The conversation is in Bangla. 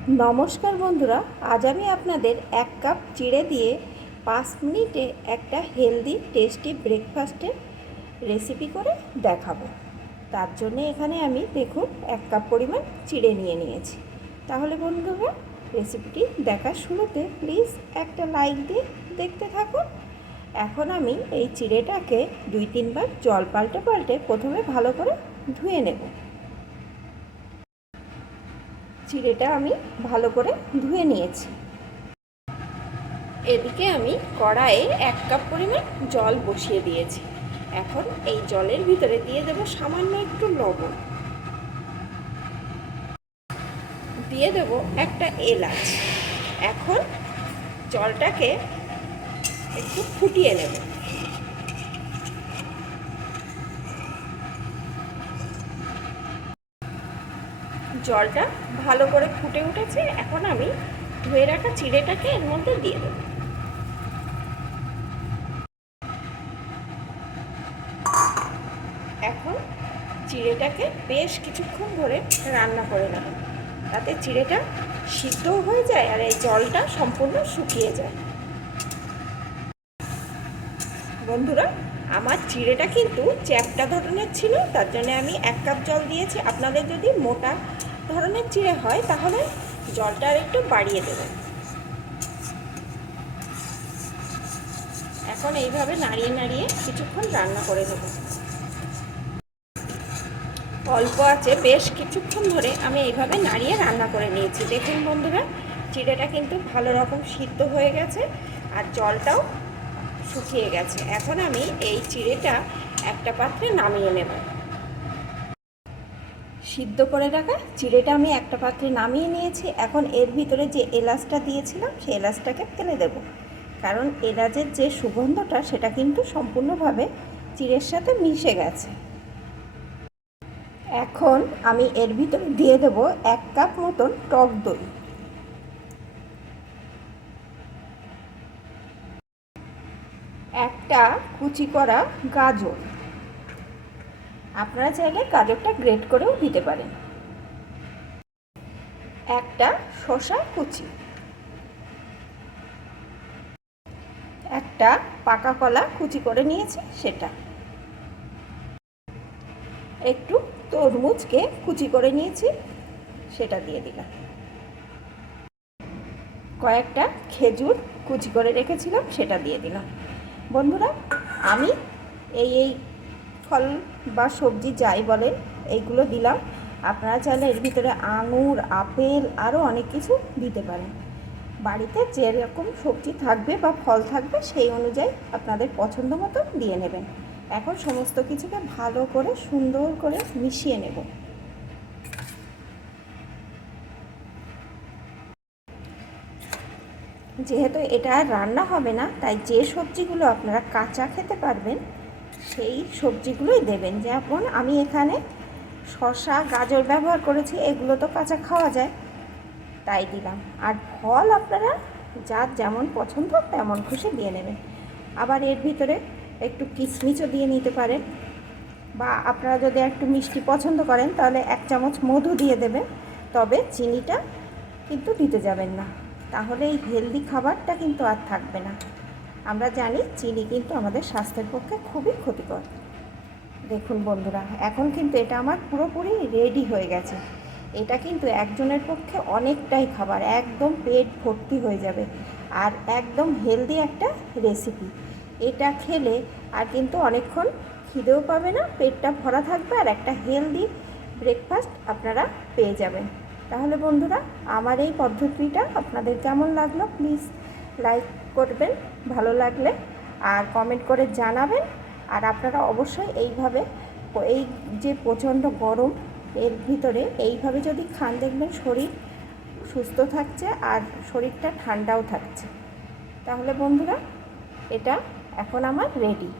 নমস্কার বন্ধুরা, আজ আমি আপনাদের এক কাপ চিড়ে দিয়ে পাঁচ মিনিটে একটা হেলদি টেস্টি ব্রেকফাস্টের রেসিপি করে দেখাবো। তার জন্য এখানে আমি দেখুন, এক কাপ পরিমাণ চিড়ে নিয়ে নিয়েছি। তাহলে বন্ধুরা রেসিপিটি দেখার শুরুতে প্লিজ একটা লাইক দিয়ে দেখতে থাকুন। এখন আমি এই চিড়েটাকে দুই তিনবার জল পাল্টে পাল্টে প্রথমে ভালো করে ধুয়ে নেব। চিড়েটা আমি ভালো করে ধুয়ে নিয়েছি। এদিকে আমি কড়াইয়ে এক কাপ পরিমাণ জল বসিয়ে দিয়েছি। এখন এই জলের ভিতরে দিয়ে দেব সামান্য একটু লবণ। দিয়ে দেব একটা এলাচ। এখন জলটাকে একটু ফুটিয়ে নেব। জলটা ভালো করে ফুটে উঠেছে, এখন আমি ধুয়ে রাখা চিড়েটাকে এর মধ্যে দিয়ে দেব। এখন চিড়েটাকে বেশ কিছুক্ষণ ধরে রান্না করে নেব, তাতে চিড়েটা সিদ্ধও হয়ে যায় আর এই জলটা সম্পূর্ণ শুকিয়ে যায়। বন্ধুরা, আমার চিড়েটা কিন্তু চ্যাপটা ধরনের ছিল, তার জন্য আমি এক কাপ জল দিয়েছি। আপনাদের যদি মোটা ধরনের চিড়ে হয়, তাহলে জলটা আর একটু বাড়িয়ে দেবেন এখন এইভাবে নাড়িয়ে নাড়িয়ে কিছুক্ষণ রান্না করে দেবো অল্প আছে, বেশ কিছুক্ষণ ধরে আমি এইভাবে নাড়িয়ে রান্না করে নিয়েছি। দেখুন বন্ধুরা চিড়েটা কিন্তু ভালো রকম সিদ্ধ হয়ে গেছে আর জলটাও শুকিয়ে গেছে। এখন আমি এই চিড়েটা একটা পাত্রে নামিয়ে নেব। সিদ্ধ করে রাখা। চিড়েটা আমি একটা পাত্রে নামিয়ে নিয়েছি। এখন এর ভিতরে যে এলাচটা দিয়েছিলাম, সেই এলাচটাকে ফেলে দেব। কারণ এলাচের যে সুগন্ধটা, সেটা কিন্তু সম্পূর্ণভাবে চিড়ের সাথে মিশে গেছে। এখন আমি এর ভিতরে দিয়ে দেব এক কাপ মতন টক দই। একটা কুচি করা গাজর। আপনারা চাইলে গাজরটা গ্রেট করেও দিতে পারেন। একটা শসা কুচি। একটা পাকা কলা কুচি করে নিয়েছি সেটা। একটু তরমুজকে কুচি করে নিয়েছি, সেটা দিয়ে দিলাম। কয়েকটা খেজুর কুচি করে রেখেছিলাম, সেটা দিয়ে দিলাম। বন্ধুরা, আমি এই এই ফল বা সবজি যাই বলেন, এইগুলো দিলাম। আপনারা চাইলে এর ভিতরে আঙুর, আপেল আরও অনেক কিছু দিতে পারেন। বাড়িতে যেরকম সবজি থাকবে বা ফল থাকবে সেই অনুযায়ী আপনাদের পছন্দ মতো দিয়ে নেবেন। এখন সমস্ত কিছুকে ভালো করে, সুন্দর করে মিশিয়ে নেব। যেহেতু এটা রান্না হবে না, তাই যে সবজিগুলো আপনারা কাঁচা খেতে পারবেন সেই সবজিগুলোই দেবেন। যেমন আমি এখানে শশা গাজর ব্যবহার করেছি, এগুলো তো কাঁচা খাওয়া যায়, তাই দিলাম। আর ফল আপনারা যার যেমন পছন্দ তেমন খুশি দিয়ে নেবেন। আবার এর ভিতরে একটু কিশমিচও দিয়ে নিতে পারেন। বা আপনারা যদি একটু মিষ্টি পছন্দ করেন, তাহলে এক চামচ মধু দিয়ে দেবেন। তবে চিনিটা কিন্তু দিতে যাবেন না। তাহলে এই হেলদি খাবারটা কিন্তু আর থাকবে না। আমরা জানি চিনি কিন্তু আমাদের স্বাস্থ্যের পক্ষে খুবই ক্ষতিকর। দেখুন বন্ধুরা, এখন কিন্তু এটা আমার পুরোপুরি রেডি হয়ে গেছে। এটা কিন্তু একজনের পক্ষে অনেকটাই খাবার, একদম পেট ভর্তি হয়ে যাবে আর একদম হেলদি একটা রেসিপি এটা খেলে আর কিন্তু অনেকক্ষণ খিদেও পাবে না, পেটটা ভরা থাকবে আর একটা হেলদি ব্রেকফাস্ট আপনারা পেয়ে যাবেন। তাহলে বন্ধুরা, আমার এই পদ্ধতিটা আপনাদের কেমন লাগল? প্লিজ লাইক করবেন, ভালো লাগলে, আর কমেন্ট করে জানাবেন। আর আপনারা অবশ্যই এইভাবে এই যে প্রচণ্ড গরম, এর ভিতরে এইভাবে যদি খান, দেখবেন শরীর সুস্থ থাকছে আর শরীরটা ঠান্ডাও থাকছে। তাহলে বন্ধুরা, এটা এখন আমার রেডি।